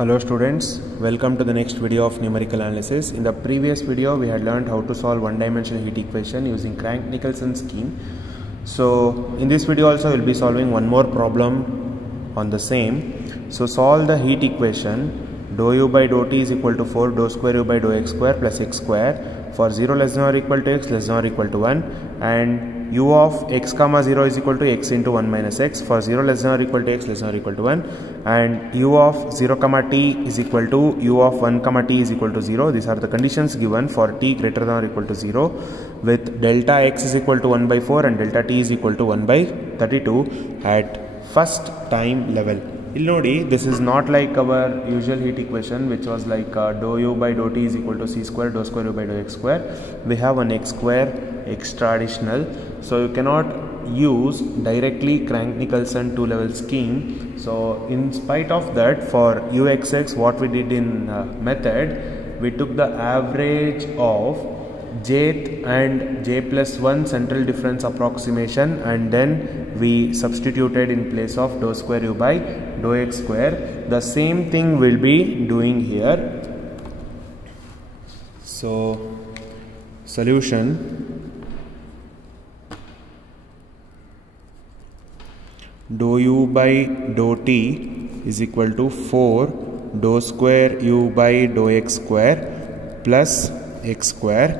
Hello students, welcome to the next video of numerical analysis. In the previous video we had learned how to solve one-dimensional heat equation using Crank-Nicolson scheme. So in this video also we will be solving one more problem on the same. So solve the heat equation dou u by dou t is equal to 4 dou square u by dou x square plus x square for 0 less than or equal to x less than or equal to 1 and u of x comma 0 is equal to x into 1 minus x for 0 less than or equal to x less than or equal to 1 and u of 0 comma t is equal to u of 1 comma t is equal to 0. These are the conditions given for t greater than or equal to 0 with delta x is equal to 1 by 4 and delta t is equal to 1 by 32 at first time level. This is not like our usual heat equation which was like dou u by dou t is equal to c square dou square u by dou x square. We have an x square extra additional, so you cannot use directly Crank-Nicolson two-level scheme. So in spite of that, for uxx what we did in method, we took the average of jth and j plus 1 central difference approximation and then we substituted in place of dou square u by dou x square. The same thing we'll be doing here. So solution: dou u by dou t is equal to 4 dou square u by dou x square plus x square,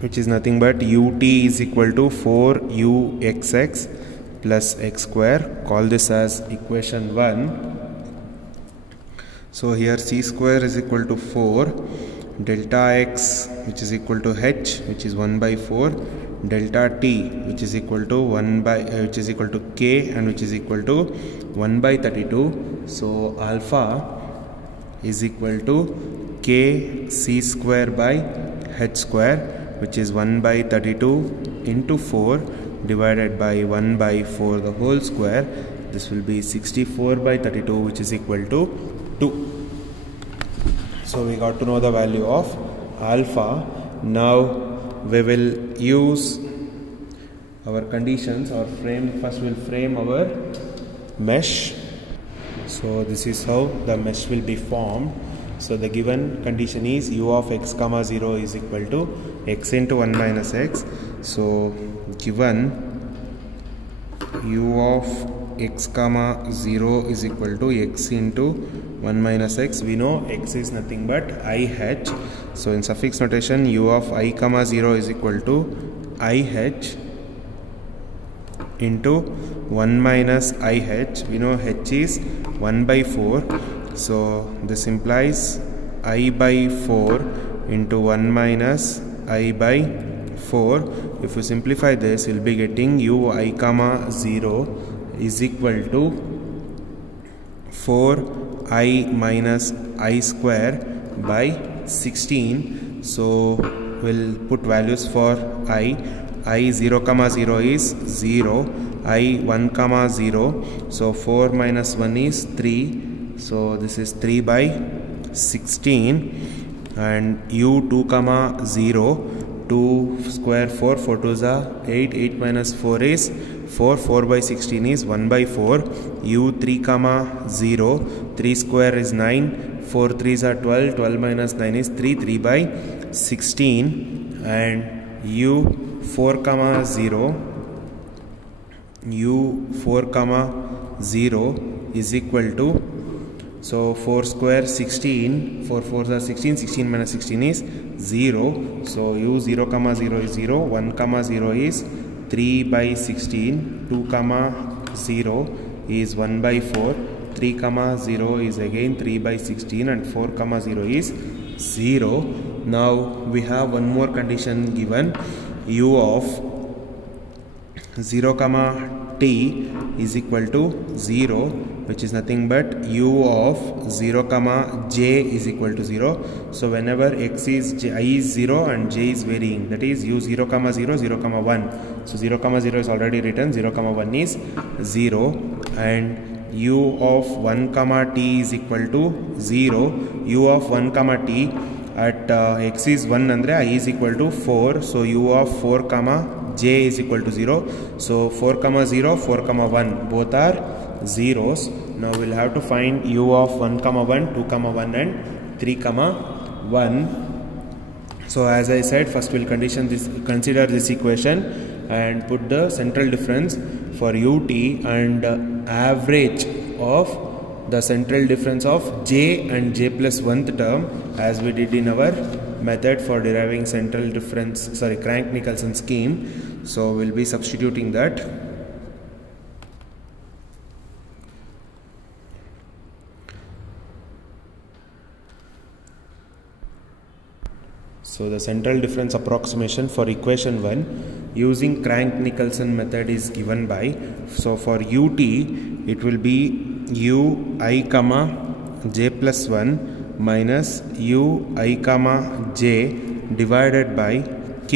which is nothing but ut is equal to 4 uxx plus x square. Call this as equation 1. So here c square is equal to 4, delta x which is equal to h which is 1 by 4, delta t which is equal to 1 by which is equal to k and which is equal to 1 by 32. So alpha is equal to k c square by h square, which is 1 by 32 into 4 divided by 1 by 4 the whole square. This will be 64 by 32, which is equal to 2. So we got to know the value of alpha. Now we will use our conditions or frame. First we'll frame our mesh. So this is how the mesh will be formed. So the given condition is u of x comma 0 is equal to x into 1 minus x. So given u of x comma 0 is equal to x into 1 minus x, we know x is nothing but IH. So in suffix notation, u of I comma 0 is equal to IH into 1 minus IH. We know h is 1 by 4. So this implies I by 4 into 1 minus I by 4. If you simplify this, you'll be getting u I comma 0 is equal to 4i minus I square by 16. So we'll put values for I 0 comma 0 is 0, I 1 comma 0. So 4 minus 1 is 3. So this is 3 by 16 and u 2 comma 0, 2 square 4, 4 2 is 8, 8 minus 4 is 4, 4 by 16 is 1 by 4, u 3 comma 0, 3 square is 9, 4 3 is 12, 12 minus 9 is 3, 3 by 16 and u 4 comma 0, u 4 comma 0 is equal to, so 4 square 16, 4 4s are 16, 16 minus 16 is 0. So u 0 comma 0 is 0, 1 comma 0 is 3 by 16, 2 comma 0 is 1 by 4, 3 comma 0 is again 3 by 16 and 4 comma 0 is 0. Now we have one more condition given, u of 0 comma t is equal to 0, which is nothing but u of 0 comma j is equal to 0. So whenever x is I is 0 and j is varying, that is u 0 comma 0, 0 comma 1. So 0 comma 0 is already written, 0 comma 1 is 0 and u of 1 comma t is equal to 0. u of 1 comma t at x is 1 andre I is equal to 4. So u of 4 comma j is equal to 0. So 4 comma 0, 4 comma 1 both are zeros. Now we'll have to find u of 1, 1, 2, 1 and 3, 1. So as I said, first we'll consider this equation and put the central difference for ut and average of the central difference of j and j plus 1th term, as we did in our method for deriving central difference, Crank-Nicolson scheme. So we'll be substituting that. So the central difference approximation for equation 1 using Crank-Nicolson method is given by, so for ut it will be ui comma j plus 1 minus ui comma j divided by k,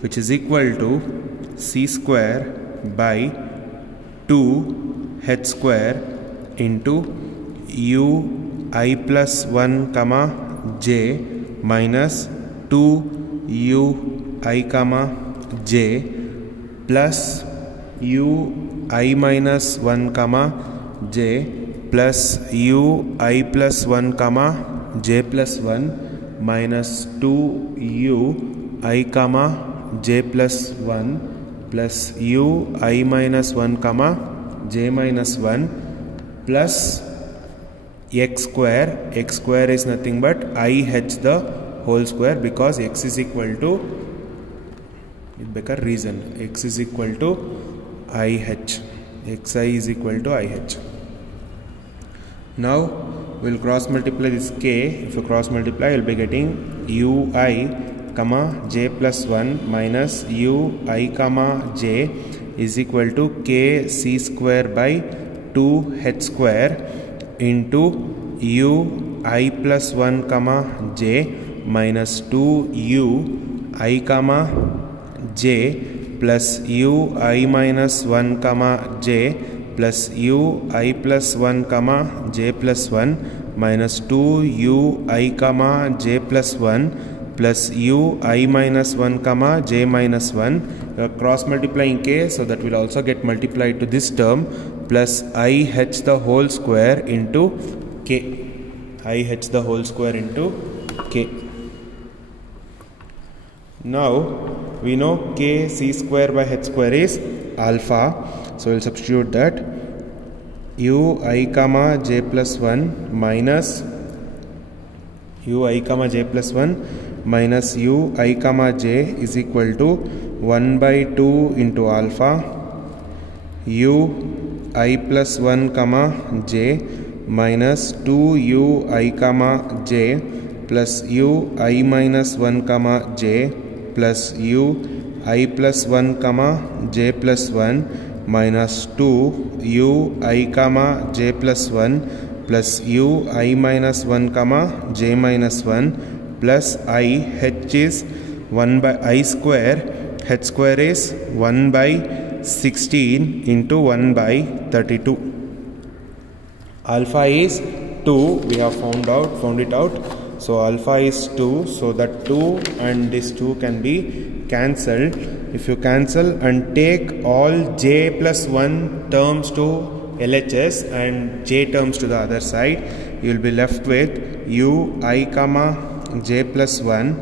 which is equal to c square by 2 h square into ui plus 1 comma j minus 2 ui comma j plus ui minus 1 comma j plus ui plus 1 comma j plus 1 minus 2 ui comma j plus 1 plus ui minus 1 comma j minus 1 plus x square. X square is nothing but I h the whole square, because x is equal to, x is equal to I h, xi is equal to I h. Now we'll cross multiply this k. If you cross multiply, you'll be getting ui comma j plus 1 minus ui comma j is equal to k c square by 2 h square into ui plus 1 comma j minus 2 ui comma j plus ui minus 1 comma j plus ui plus 1 comma j plus 1 minus 2 ui comma j plus 1 plus ui minus 1 comma j minus 1. Cross multiplying k, so that will also get multiplied to this term, plus I h the whole square into k. I h the whole square into k. Now we know k c square by h square is alpha, so we'll substitute that ui comma j plus 1 minus ui comma j plus 1 minus ui comma j is equal to 1 by 2 into alpha ui plus 1 comma j minus 2 ui comma j plus ui minus 1 comma j plus ui plus 1 comma j plus 1 minus 2 ui comma j plus 1 plus ui minus 1 comma j minus 1 plus I h is 1 by I square, h square is 1 by 16 into 1 by 32. Alpha is 2, we have found it out. So alpha is 2, so that 2 and this 2 can be cancelled. If you cancel and take all j plus 1 terms to LHS and j terms to the other side, you will be left with ui comma j plus 1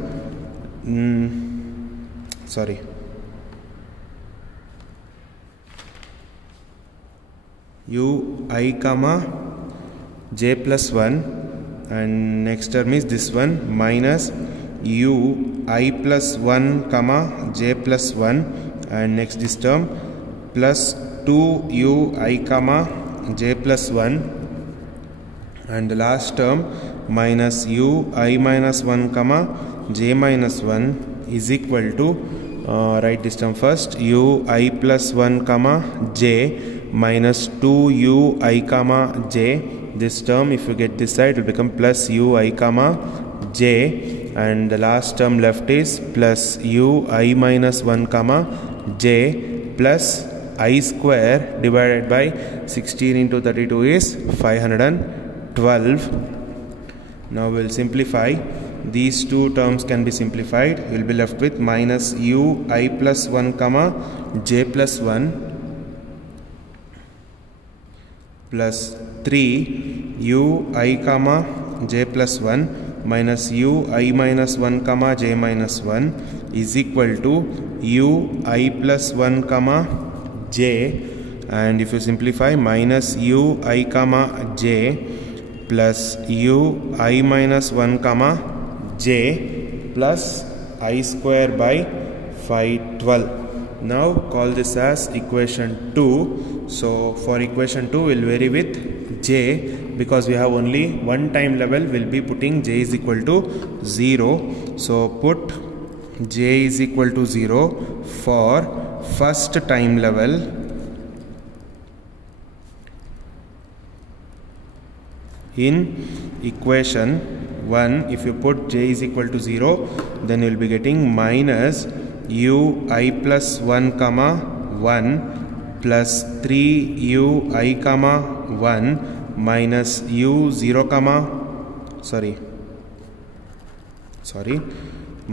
ui comma j plus 1, and next term is this one, minus ui plus 1 comma j plus 1, and next this term plus 2 ui comma j plus 1, and the last term minus ui minus 1 comma j minus 1 is equal to, write this term first, ui plus 1 comma j minus 2 ui comma j. This term, if you get this side, will become plus ui comma j, and the last term left is plus ui minus 1 comma j plus I square divided by 16 into 32 is 512. Now we'll simplify. These two terms can be simplified. We'll be left with minus ui plus 1 comma j plus 1 plus 3 ui comma j plus 1 minus ui minus 1 comma j minus 1 is equal to ui plus 1 comma j, and if you simplify, minus ui comma j plus ui minus 1 comma j plus I square by 512. Now call this as equation 2. So for equation 2 we'll vary with j, because we have only one time level. We'll be putting j is equal to 0. So put j is equal to 0 for first time level in equation 1. If you put j is equal to 0, then you will be getting minus ui plus 1 comma 1 plus 3 ui comma 1 minus u0 comma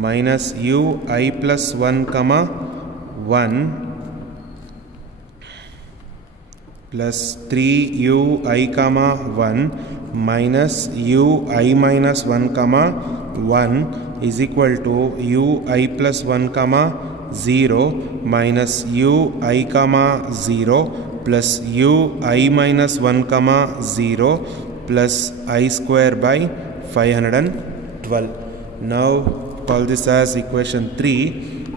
minus ui plus 1 comma 1 plus 3 ui comma 1 minus ui minus 1 comma 1 is equal to ui plus 1 comma 0 minus ui comma 0 plus ui minus 1 comma 0 plus I square by 512. Now call this as equation 3.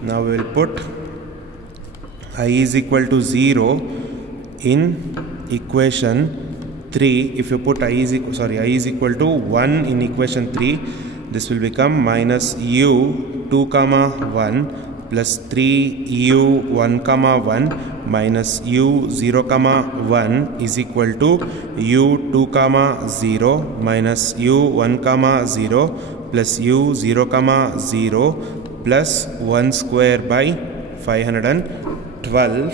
Now we will put I is equal to 0 in equation 3. If you put I is equal to 1 in equation 3, this will become minus u 2 comma 1 plus 3 u 1 comma 1 minus u 0 comma 1 is equal to u 2 comma 0 minus u 1 comma 0 plus u 0 comma 0 plus 1 square by 512.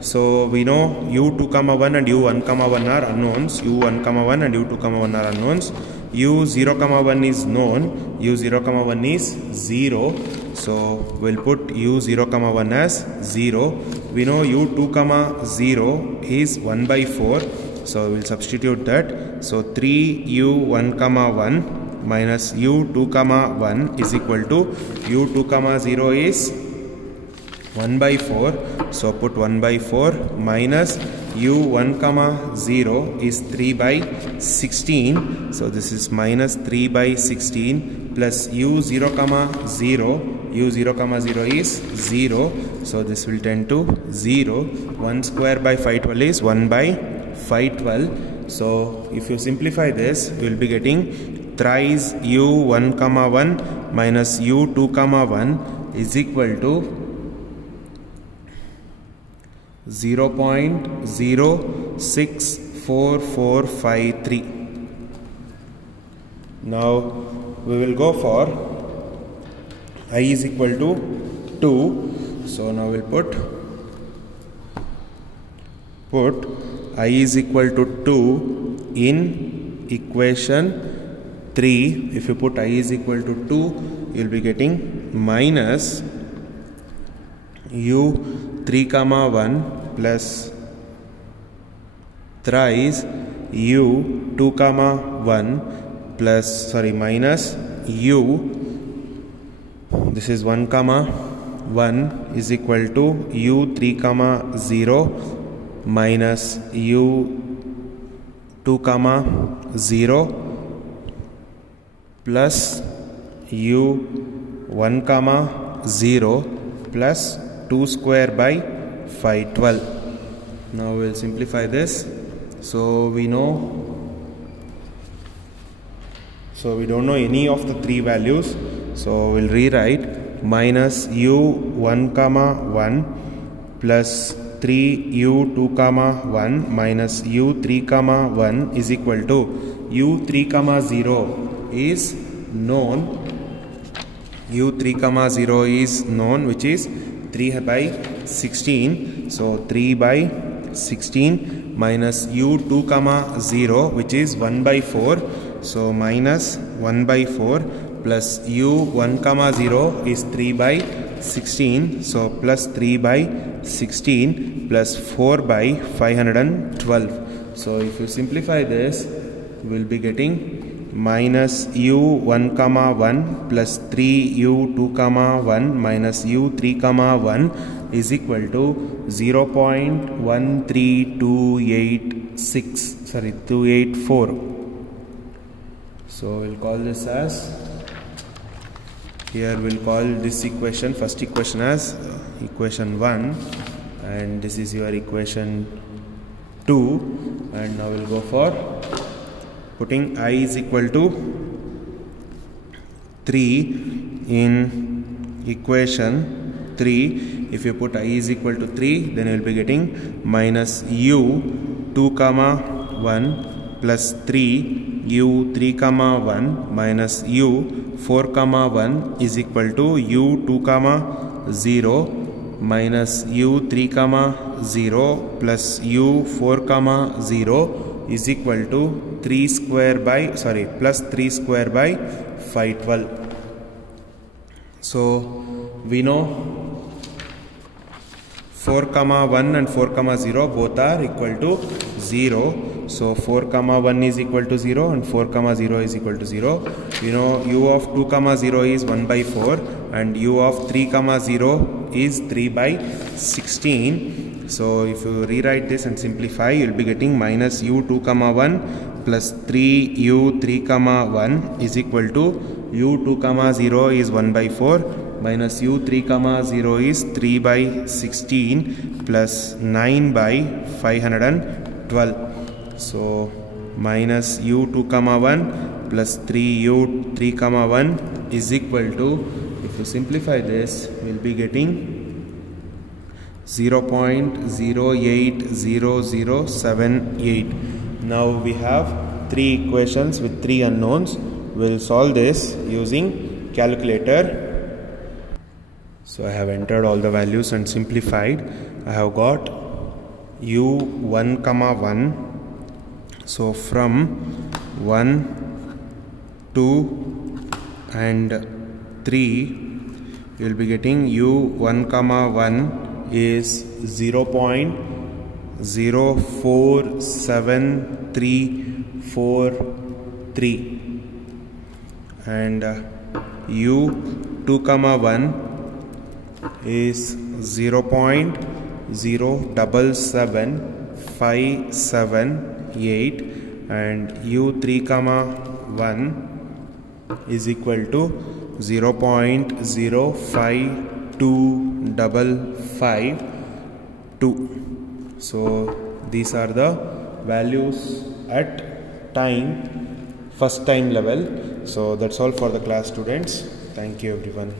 So we know u2 comma 1 and u1 comma 1 are unknowns. u1 comma 1 and u2 comma 1 are unknowns. u0 comma 1 is known. u0 comma 1 is 0. So we'll put u0 comma 1 as 0. We know u2 comma 0 is 1 by 4. So we'll substitute that. So 3 u1 comma 1 minus u2 comma 1 is equal to u2 comma 0 is 1 by 4. So put 1 by 4 minus u1 comma 0 is 3 by 16. So this is minus 3 by 16 plus u0 comma 0. u0 comma 0 is 0. So this will tend to 0. 1 square by 512 is 1 by 512. So if you simplify this, we will be getting thrice u1 comma 1 minus u2 comma 1 is equal to 0.064453. Now we will go for I is equal to 2. So now we'll put I is equal to 2 in equation 3. If you put I is equal to 2, you'll be getting minus u3 comma 1 plus thrice u2 comma 1 plus minus u, this is 1 comma 1 is equal to u3 comma 0 minus u2 comma 0 plus u1 comma 0 plus 2 square by 512. Now we'll simplify this. So we don't know any of the three values. So we'll rewrite minus u1 comma 1 plus 3 u2 comma 1 minus u3 comma 1 is equal to u3 comma 0 is known. u3 comma 0 is known, which is 3 by 16. So 3 by 16 minus u2 comma 0, which is 1 by 4. So minus 1 by 4 plus u1 comma 0 is 3 by 16. So plus 3 by 16 plus 4 by 512. So if you simplify this, we will be getting minus u1 comma 1 plus 3u2 comma 1 minus u3 comma 1 is equal to 284. So we'll call this as, here we'll call this equation, first equation as equation 1, and this is your equation 2, and now we'll go for putting I is equal to 3 in equation 3. If you put I is equal to 3, then you will be getting minus u 2 comma 1 plus 3 u 3 comma 1 minus u 4 comma 1 is equal to u 2 comma 0 minus u 3 comma 0 plus u 4 comma 0 is equal to plus 3 square by 512. So we know 4 comma 1 and 4 comma 0 both are equal to 0. So 4 comma 1 is equal to 0 and 4 comma 0 is equal to 0. We know u of 2 comma 0 is 1 by 4 and u of 3 comma 0 is 3 by 16. So if you rewrite this and simplify, you will be getting minus u 2 comma 1 plus 3 u 3 comma 1 is equal to u 2 comma 0 is 1 by 4 minus u 3 comma 0 is 3 by 16 plus 9 by 512. So minus u 2 comma 1 plus 3 u 3 comma 1 is equal to, if you simplify this, we will be getting 0.080078. Now we have 3 equations with 3 unknowns. We will solve this using calculator. So I have entered all the values and simplified. I have got u 1 comma 1. So from 1, 2 and 3, you will be getting u 1 comma 1 is 0.047343 and u 2 comma 1 is 0.077578 and u 3 comma 1 is equal to 0.052552. So these are the values at first time level. So that's all for the class, students. Thank you everyone.